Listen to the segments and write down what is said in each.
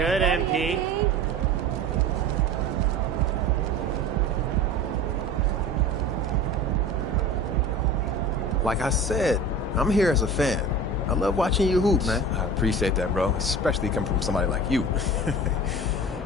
Good, MP. Like I said, I'm here as a fan. I love watching you hoop, man. I appreciate that, bro. Especially coming from somebody like you.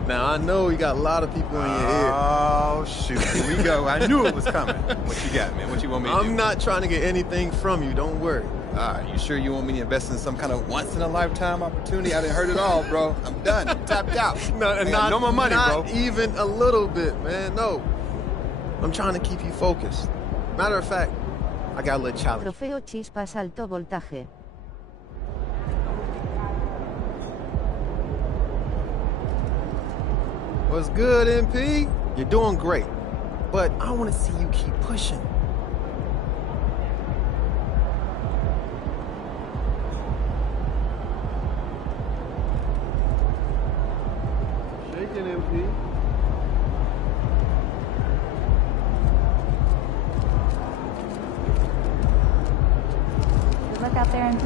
Now, I know you got a lot of people in your ear. Oh, shoot. Here we go. I knew it was coming. What you got, man? What you want me to do? I'm not trying to get anything from you. Don't worry. All right, you sure you want me to invest in some kind of once-in-a-lifetime opportunity? I didn't heard it all, bro. I'm done. I'm tapped out. No more money, bro. Not even a little bit, man. No. I'm trying to keep you focused. Matter of fact, I got a little challenge. Trofeo Chispas Alto Voltaje. What's good, MP? You're doing great. But I want to see you keep pushing. Shaking, MP. Good luck out there, MP.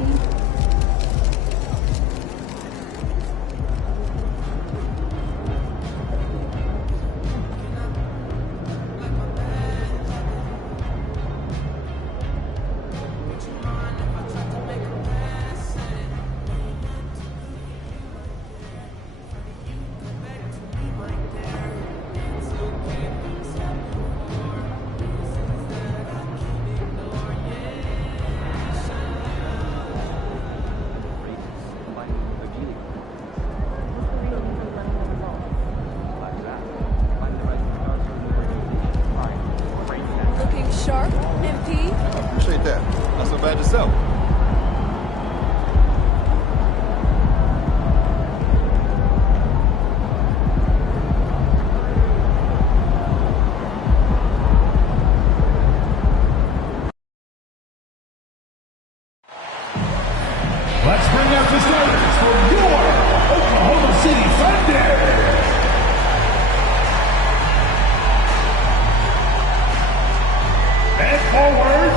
Sharp, MP. I appreciate that. Not so bad yourself. Let's bring out the starters for your Oklahoma City Thunder. At forward,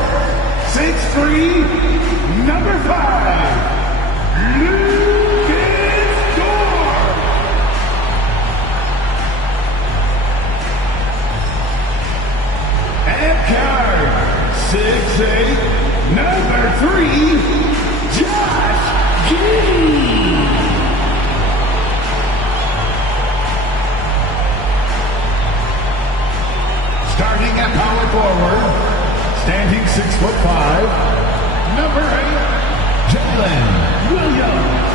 6'3", number 5, Lucas Dort. At guard, 6'8", number 3, Josh Giddey. Starting at power forward, standing 6'5", number 8, Jalen Williams.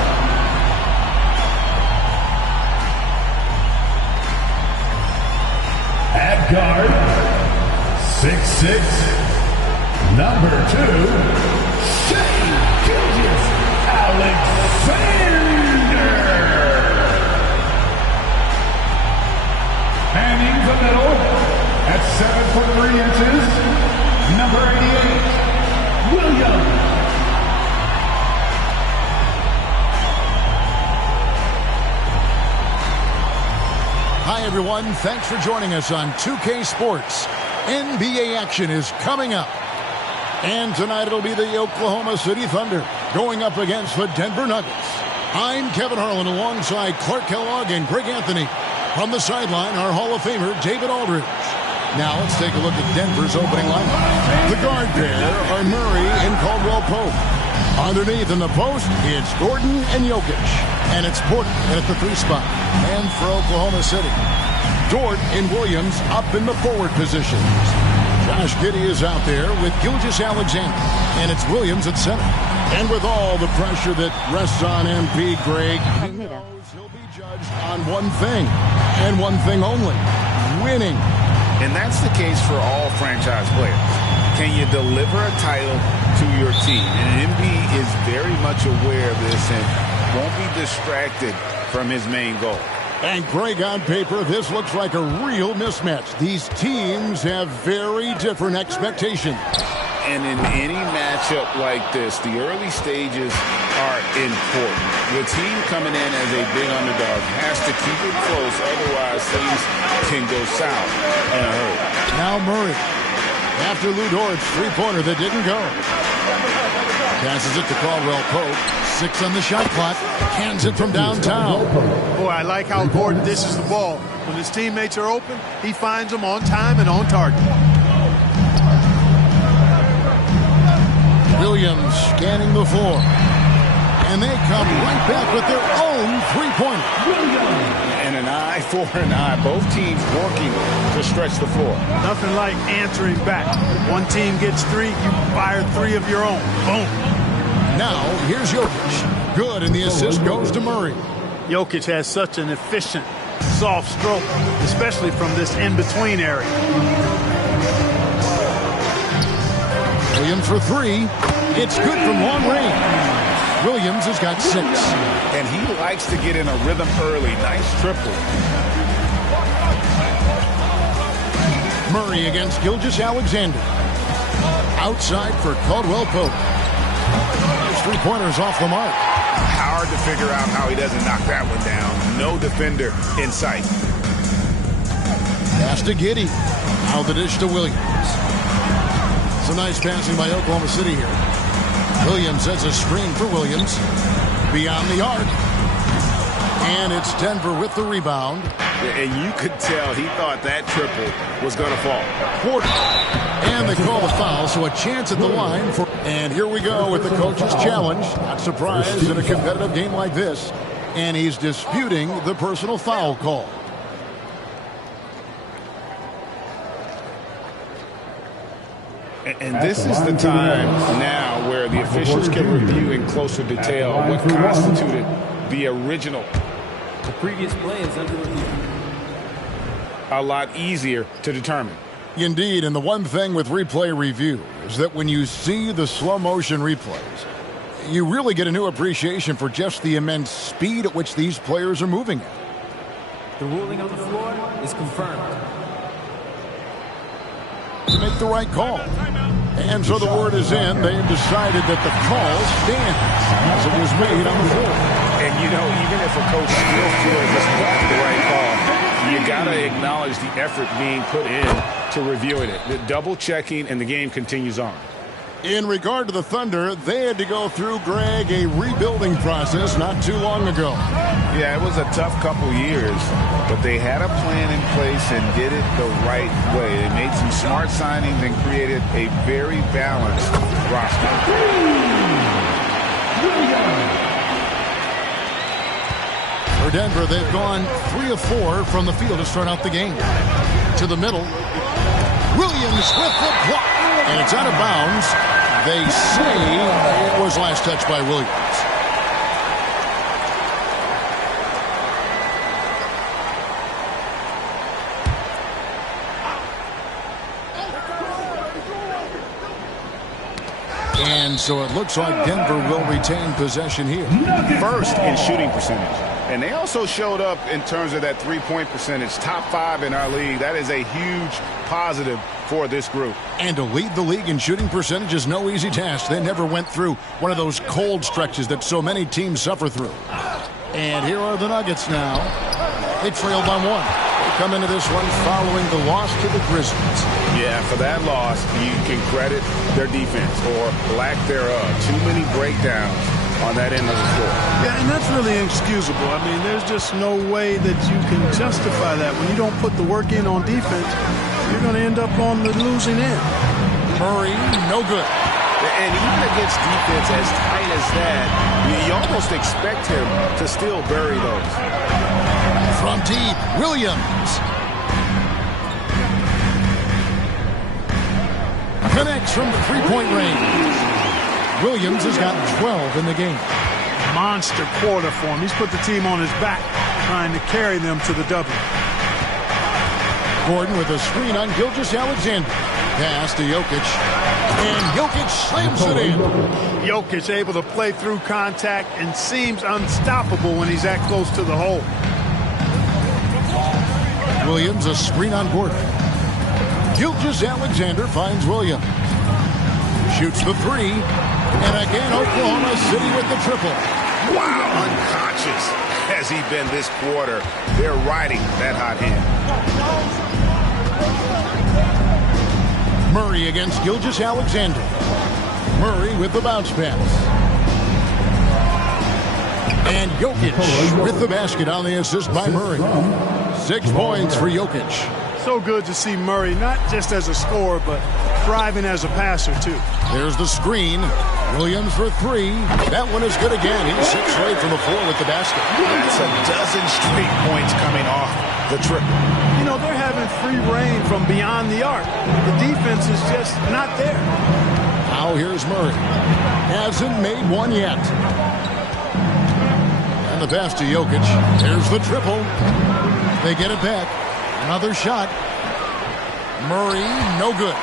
At guard, 6'6", number 2, Shai Gilgeous-Alexander. Manning the middle at 7'3", number 88, Williams. Hi, everyone. Thanks for joining us on 2K Sports. NBA action is coming up. And tonight it'll be the Oklahoma City Thunder going up against the Denver Nuggets. I'm Kevin Harlan alongside Clark Kellogg and Greg Anthony. From the sideline, our Hall of Famer, David Aldridge. Now let's take a look at Denver's opening lineup. The guard pair are Murray and Caldwell Pope. Underneath in the post, it's Gordon and Jokic. And it's Porter at the 3 spot. And for Oklahoma City, Dort and Williams up in the forward positions. Josh Giddey is out there with Gilgeous-Alexander. And it's Williams at center. And with all the pressure that rests on MP, Greg, he knows he'll be judged on one thing, and one thing only, winning. And that's the case for all franchise players. Can you deliver a title to your team? And MB is very much aware of this and won't be distracted from his main goal. And Greg, on paper, this looks like a real mismatch. These teams have very different expectations. And in any matchup like this, the early stages are important. The team coming in as a big underdog has to keep it close, otherwise things can go south in a hurry. Now Murray, after Lu Dort's three-pointer that didn't go. Passes it to Caldwell Pope. 6 on the shot clock. Hands it from downtown. Boy, I like how Gordon dishes the ball. When his teammates are open, he finds them on time and on target. Williams scanning the floor. And they come right back with their own three-pointer. And an eye for an eye. Both teams working to stretch the floor. Nothing like answering back. One team gets 3, you fire 3 of your own. Boom. Now, here's Jokic. Good, and the assist goes to Murray. Jokic has such an efficient, soft stroke, especially from this in-between area. Williams for 3. It's good from long range. Williams has got 6. And he likes to get in a rhythm early. Nice triple. Murray against Gilgeous-Alexander. Outside for Caldwell Pope. His three-pointers off the mark. Hard to figure out how he doesn't knock that one down. No defender in sight. Pass to Giddey. Now the dish to Williams. Some nice passing by Oklahoma City here. Williams sets a screen for Williams. Beyond the arc. And it's Denver with the rebound. And you could tell he thought that triple was going to fall. Porter. And they call the foul, so a chance at the line. And here we go with the coach's challenge. Not surprised in a competitive game like this. And he's disputing the personal foul call. And this is the time now where the officials can review in closer detail what constituted the original. The previous play is under review. A lot easier to determine. Indeed, and the one thing with replay review is that when you see the slow motion replays, you really get a new appreciation for just the immense speed at which these players are moving at. The ruling on the floor is confirmed. To make the right call. And so the word is in. They have decided that the call stands as it was made on the floor. And, you know, even if a coach still feels this is the right call, you got to acknowledge the effort being put in to reviewing it. The double checking, and the game continues on. In regard to the Thunder, they had to go through, Greg, a rebuilding process not too long ago. Yeah, it was a tough couple years, but they had a plan in place and did it the right way. They made some smart signings and created a very balanced roster. For Denver, they've gone 3 of 4 from the field to start out the game. To the middle. Williams with the block. And it's out of bounds. They say it was last touched by Williams. And so it looks like Denver will retain possession here. First in shooting percentage. And they also showed up in terms of that three-point percentage. Top 5 in our league. That is a huge positive for this group. And to lead the league in shooting percentage is no easy task. They never went through one of those cold stretches that so many teams suffer through. And here are the Nuggets now. They trail by 1. They come into this one following the loss to the Grizzlies. Yeah, for that loss, you can credit their defense or lack thereof. Too many breakdowns on that end of the floor. Yeah, and that's really inexcusable. I mean, there's just no way that you can justify that. When you don't put the work in on defense, you're going to end up on the losing end. Murray, no good. And even against defense as tight as that, you almost expect him to still bury those. From deep, Williams. Connects from the three-point range. Williams has got 12 in the game. Monster quarter for him. He's put the team on his back, trying to carry them to the W. Gordon with a screen on Gilgeous-Alexander. Pass to Jokic. And Jokic slams it in. Jokic able to play through contact and seems unstoppable when he's that close to the hole. Williams a screen on Gordon. Gilgeous-Alexander finds Williams. Shoots the 3. And again, Oklahoma City with the triple. Wow, unconscious has he been this quarter. They're riding that hot hand. Murray against Gilgeous-Alexander. Murray with the bounce pass. And Jokic with the basket on the assist by Murray. 6 points for Jokic. So good to see Murray, not just as a scorer, but thriving as a passer, too. There's the screen. Williams for 3. That one is good again. He's 6 straight from the floor with the basket. That's a dozen straight points coming off the triple. You know, they're having free reign from beyond the arc. The defense is just not there. Now here's Murray. Hasn't made one yet. And the pass to Jokic. There's the triple. They get it back. Another shot. Murray, no good.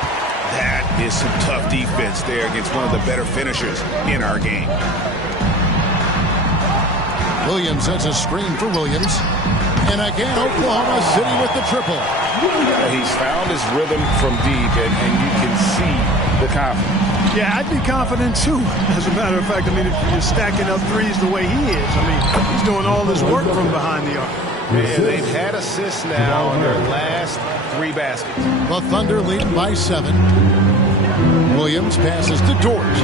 That is some tough defense there against one of the better finishers in our game. Williams sets a screen for Williams. And again, Oklahoma City with the triple. He's found his rhythm from deep, and you can see the confidence. Yeah, I'd be confident, too. As a matter of fact, I mean, if you're stacking up threes the way he is, I mean, he's doing all this work from behind the arc. Yeah, they've had assists now on their last 3 baskets. The Thunder lead by 7. Williams passes to Dort.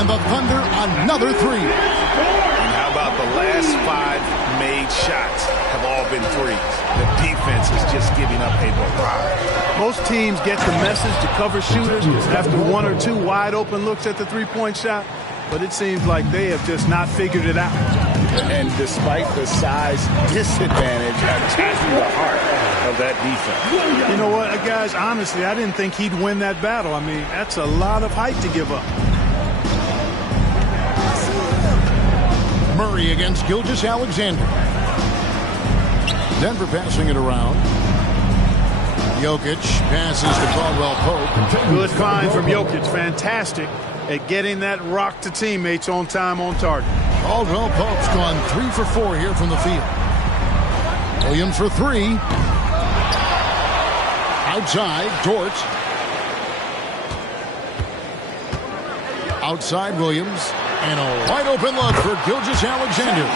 And the Thunder another 3. And how about the last 5 made shots have all been threes? The defense is just giving up a barrage. Most teams get the message to cover shooters after 1 or 2 wide open looks at the three-point shot, but it seems like they have just not figured it out. And despite the size disadvantage, attacking the heart of that defense. You know what, guys, honestly, I didn't think he'd win that battle. I mean, that's a lot of height to give up. Murray against Gilgeous-Alexander. Denver passing it around. Jokic passes to Caldwell Pope. Good find from Jokic. Fantastic at getting that rock to teammates on time, on target. Caldwell Pope's gone 3 for 4 here from the field. Williams for 3. Outside, Dort. Outside, Williams. And a wide open look for Gilgeous-Alexander.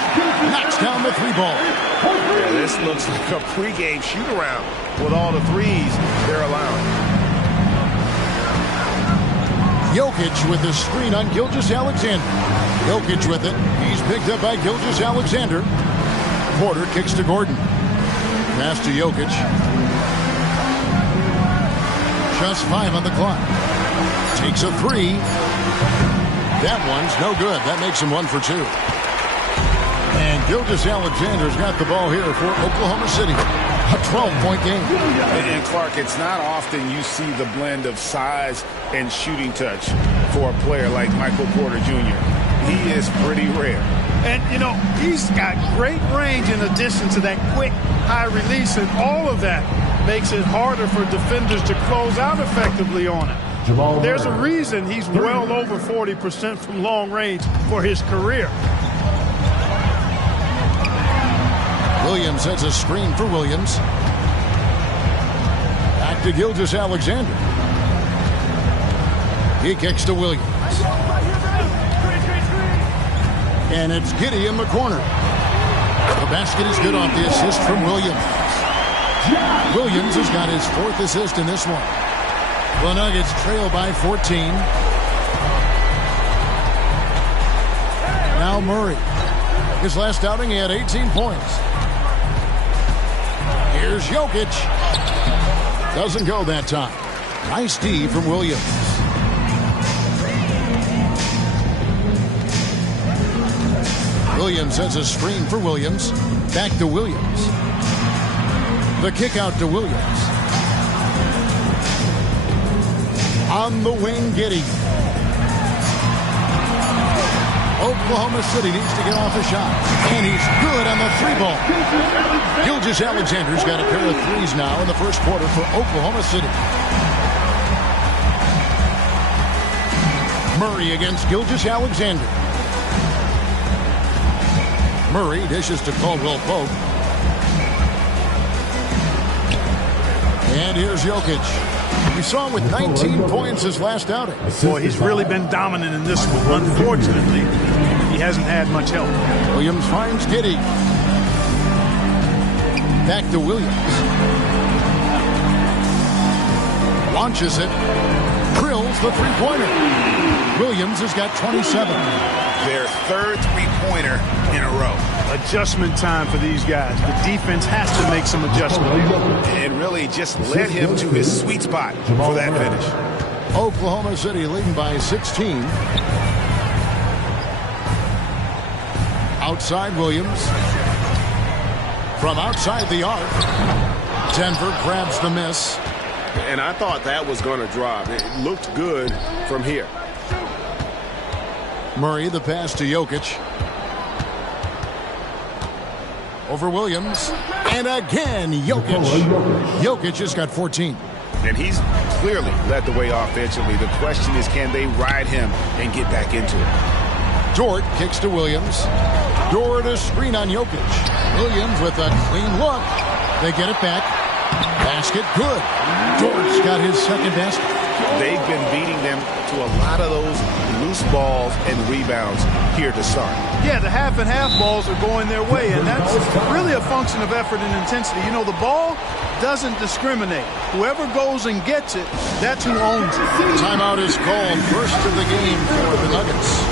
Knocks down the 3-ball. Yeah, this looks like a pregame shoot-around with all the threes they're allowing. Jokic with the screen on Gilgeous-Alexander. Jokic with it. He's picked up by Gilgeous-Alexander. Porter kicks to Gordon. Pass to Jokic. Just 5 on the clock. Takes a 3. That one's no good. That makes him 1 for 2. And Gilgeous-Alexander's got the ball here for Oklahoma City. A 12-point game. And Clark, it's not often you see the blend of size and shooting touch for a player like Michael Porter Jr. He is pretty rare. And, you know, he's got great range in addition to that quick, high release, and all of that makes it harder for defenders to close out effectively on it. There's a reason he's well over 40% from long range for his career. Williams sets a screen for Williams. Back to Gilgeous-Alexander. He kicks to Williams. And it's Giddey in the corner. The basket is good off the assist from Williams. Williams has got his 4th assist in this one. The Nuggets trail by 14. Now Murray. His last outing, he had 18 points. Here's Jokic. Doesn't go that time. Nice D from Williams. Williams has a screen for Williams. Back to Williams. The kick out to Williams. On the wing, Giddey. Oklahoma City needs to get off a shot. And he's good on the 3-ball. Gilgeous-Alexander's got a pair of threes now in the first quarter for Oklahoma City. Murray against Gilgeous-Alexander. Murray dishes to Caldwell Pope. And here's Jokic. We saw him with 19 points his last outing. Boy, he's really been dominant in this one. Unfortunately, he hasn't had much help. Williams finds Giddey. Back to Williams. Launches it. Drills the 3-pointer. Williams has got 27. Their third three-pointer in a row. Adjustment time for these guys. The defense has to make some adjustment. And really just led him to his sweet spot for that finish. Oklahoma City leading by 16. Outside Williams. From outside the arc. Denver grabs the miss. And I thought that was going to drop. It looked good from here. Murray, the pass to Jokic. Over Williams. And again, Jokic. Jokic has got 14. And he's clearly led the way offensively. The question is, can they ride him and get back into it? Dort kicks to Williams. Dort a screen on Jokic. Williams with a clean look. They get it back. Basket good. Dort's got his second basket. They've been beating them to a lot of those loose balls and rebounds here to start. Yeah, the half and half balls are going their way, and that's really a function of effort and intensity. You know, the ball doesn't discriminate. Whoever goes and gets it, that's who owns it. Timeout is called. First of the game for the Nuggets.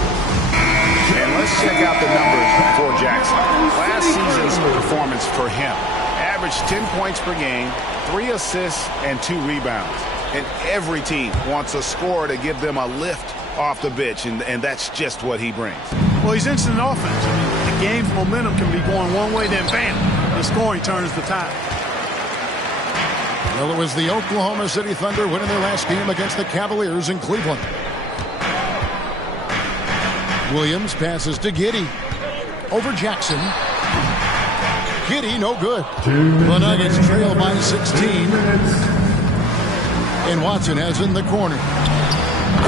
And let's check out the numbers for Jackson. Last season's performance for him. Averaged 10 points per game, 3 assists, and 2 rebounds. And every team wants a scorer to give them a lift off the bench, and that's just what he brings. Well, he's instant offense. I mean, the game's momentum can be going one way, then bam, the scoring turns the tide. Well, it was the Oklahoma City Thunder winning their last game against the Cavaliers in Cleveland. Williams passes to Giddey. Over Jackson. Giddey, no good. The Nuggets trail by 16. And Watson has in the corner.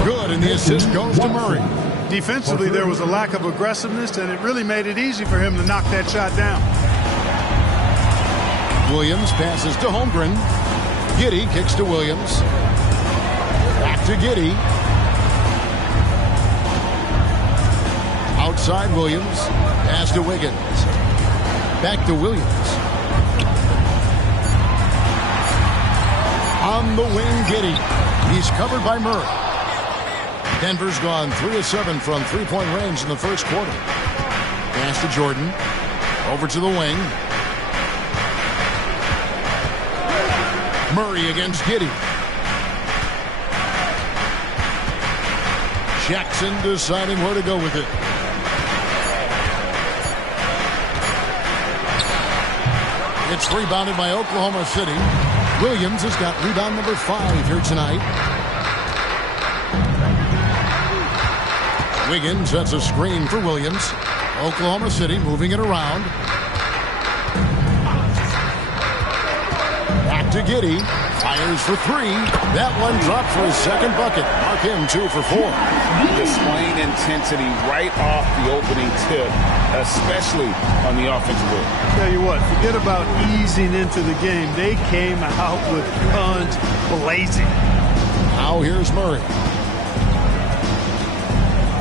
Good, and the assist goes to Murray. Defensively, there was a lack of aggressiveness, and it really made it easy for him to knock that shot down. Williams passes to Holmgren. Giddey kicks to Williams. Back to Giddey. Outside Williams. Pass to Wiggins. Back to Williams. On the wing, Giddey. He's covered by Murray. Denver's gone 3 of 7 from three-point range in the first quarter. Pass to Jordan. Over to the wing. Murray against Giddey. Jackson deciding where to go with it. It's rebounded by Oklahoma City. Williams has got rebound number 5 here tonight. Wiggins sets a screen for Williams. Oklahoma City moving it around. Back to Giddey. Fires for 3. That one dropped for his second bucket. Mark him 2 for 4. Displaying intensity right off the opening tip, especially on the offensive end. Tell you what, forget about easing into the game. They came out with guns blazing. Now here's Murray.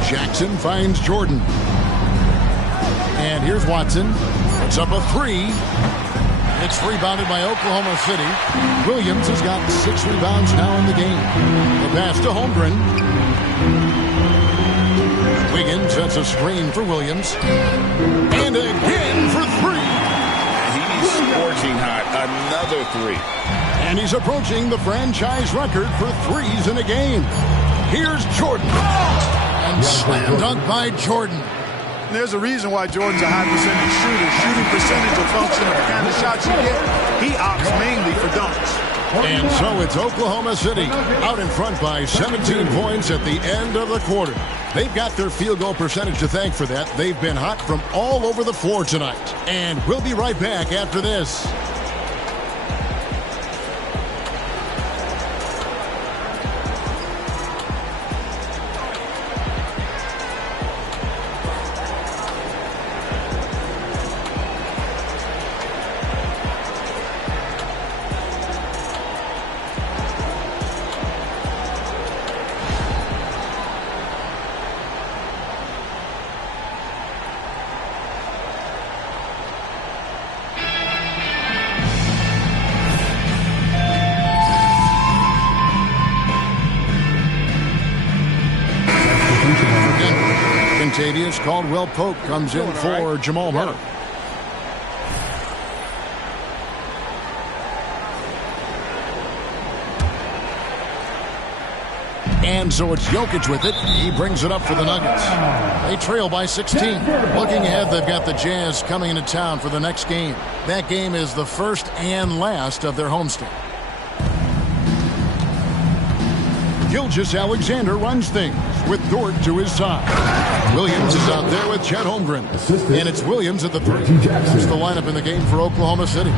Jackson finds Jordan. And here's Watson. Puts up a 3. It's rebounded by Oklahoma City. Williams has got 6 rebounds now in the game. The pass to Holmgren. Wiggins sets a screen for Williams. And again for 3. He's scorching hot. Another 3. And he's approaching the franchise record for 3s in a game. Here's Jordan. And slam dunk by Jordan. There's a reason why Jordan's a high percentage shooter. Shooting percentage a function of the kind of shots you get. He opts mainly for dunks. And so it's Oklahoma City out in front by 17 points at the end of the quarter. They've got their field goal percentage to thank for that. They've been hot from all over the floor tonight. And we'll be right back after this. Kentavious Caldwell-Pope comes in for Jamal Murray. And so it's Jokic with it. He brings it up for the Nuggets. They trail by 16. Looking ahead, they've got the Jazz coming into town for the next game. That game is the first and last of their homestand. Gilgeous-Alexander runs things with Dort to his side. Williams is out there with Chet Holmgren. And it's Williams at the 3. That's the lineup in the game for Oklahoma City.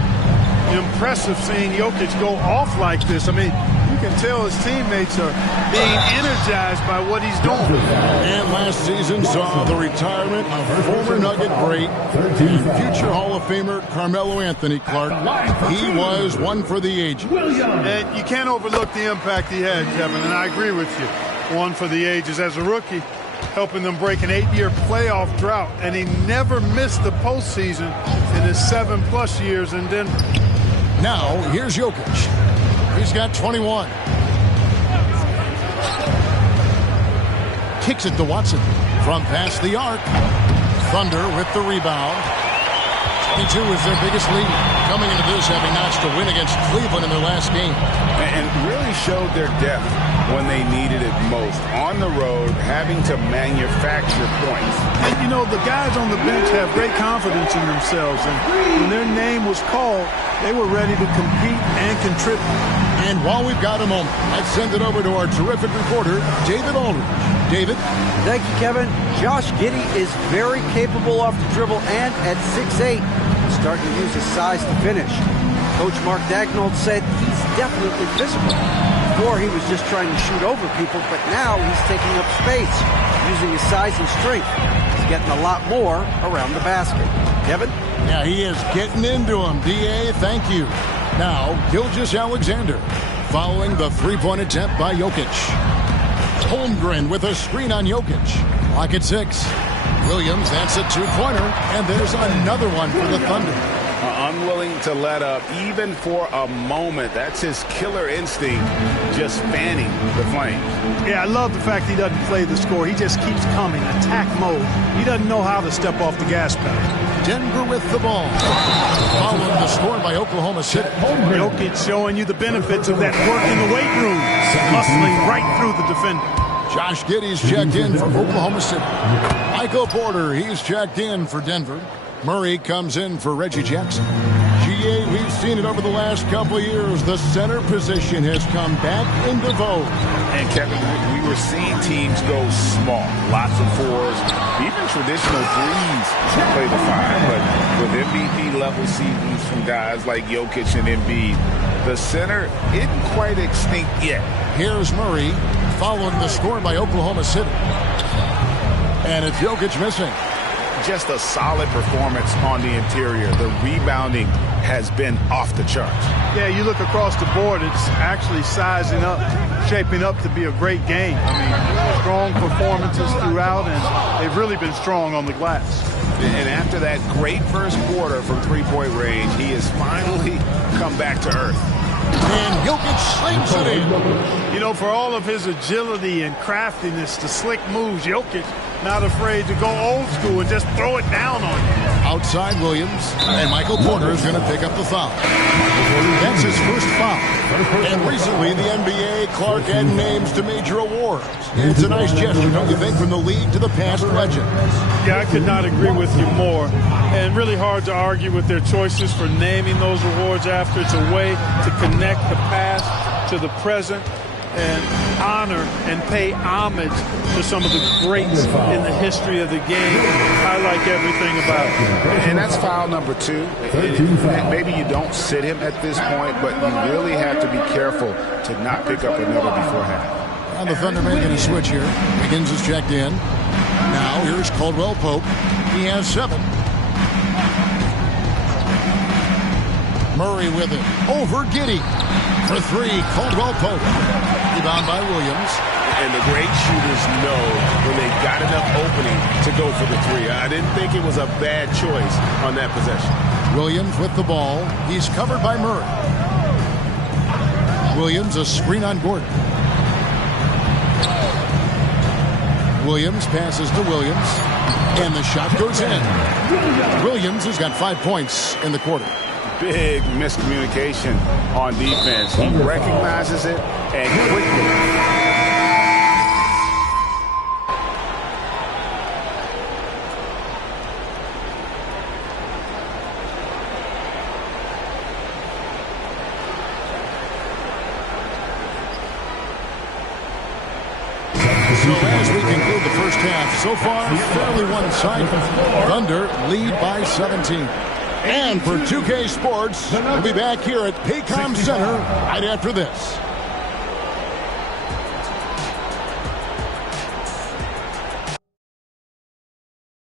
Impressive seeing Jokic go off like this. I mean, you can tell his teammates are being energized by what he's doing. And last season saw the retirement of former Nugget great and future Hall of Famer Carmelo Anthony Clark. He was one for the ages. And you can't overlook the impact he had, Kevin, and I agree with you. One for the ages as a rookie, helping them break an 8-year playoff drought, and he never missed the postseason in his 7+ years in Denver. Now, here's Jokic. He's got 21. Kicks it to Watson from past the arc. Thunder with the rebound. 22 is their biggest lead. Coming into this, having notched a win against Cleveland in their last game. And really showed their depth when they needed it most. On the road, having to manufacture points. And, you know, the guys on the bench have great confidence in themselves. And when their name was called, they were ready to compete and contribute. And while we've got a moment, let's send it over to our terrific reporter, David Aldridge. David? Thank you, Kevin. Josh Giddey is very capable off the dribble and at 6'8", starting to use his size to finish. Coach Mark Daigneault said he's definitely physical. Before he was just trying to shoot over people, but now he's taking up space, using his size and strength. He's getting a lot more around the basket. Kevin? Yeah, he is getting into him. D.A., thank you. Now, Gilgeous-Alexander following the three-point attempt by Jokic. Holmgren with a screen on Jokic. Clock at 6. Williams, that's a two-pointer, and there's another one for the Thunder. Unwilling to let up, even for a moment. That's his killer instinct, just fanning the flames. Yeah, I love the fact he doesn't play the score. He just keeps coming, attack mode. He doesn't know how to step off the gas pedal. Denver with the ball. Following the score by Oklahoma City. Jokic showing you the benefits of that work in the weight room. Muscling right through the defender. Josh Giddey's checked in for Oklahoma City. Michael Porter, he's checked in for Denver. Murray comes in for Reggie Jackson. GA, we've seen it over the last couple of years. The center position has come back into vogue. And Kevin, we were seeing teams go small. Lots of 4s, even traditional 3s play the 5. But with MVP level seasons from guys like Jokic and Embiid, the center isn't quite extinct yet. Here's Murray following the score by Oklahoma City. And it's Jokic missing. Just a solid performance on the interior. The rebounding has been off the charts. Yeah, you look across the board, it's actually sizing up, shaping up to be a great game. I mean, strong performances throughout, and they've really been strong on the glass. And after that great first quarter from three-point range, he has finally come back to earth. And Jokic slings it in. You know, for all of his agility and craftiness, the slick moves, Jokic not afraid to go old school and just throw it down on you. Outside Williams, and Michael Porter is going to pick up the foul. That's his first foul. And recently, the NBA, Clark added names to major awards. It's a nice gesture, don't you think, from the league to the past legends? Yeah, I could not agree with you more. And really hard to argue with their choices for naming those awards after. It's a way to connect the past to the present and honor and pay homage to some of the greats in the history of the game. I like everything about it. And that's foul number 2. Maybe you don't sit him at this point, but you really have to be careful to not pick up another beforehand. And the Thunder making a switch here. Higgins is checked in. Now here's Caldwell-Pope. He has 7. Murray with it. Over Giddey. For 3, Caldwell-Pope. Rebound by Williams. And the great shooters know when they've got enough opening to go for the 3. I didn't think it was a bad choice on that possession. Williams with the ball. He's covered by Murray. Williams, a screen on Gordon. Williams passes to Williams, and the shot goes in. Williams has got 5 points in the quarter. Big miscommunication on defense. He recognizes it and quickly. So as we conclude the first half, so far, fairly one-sided. Thunder lead by 17. And for 2K Sports, we'll be back here at Paycom Center right after this.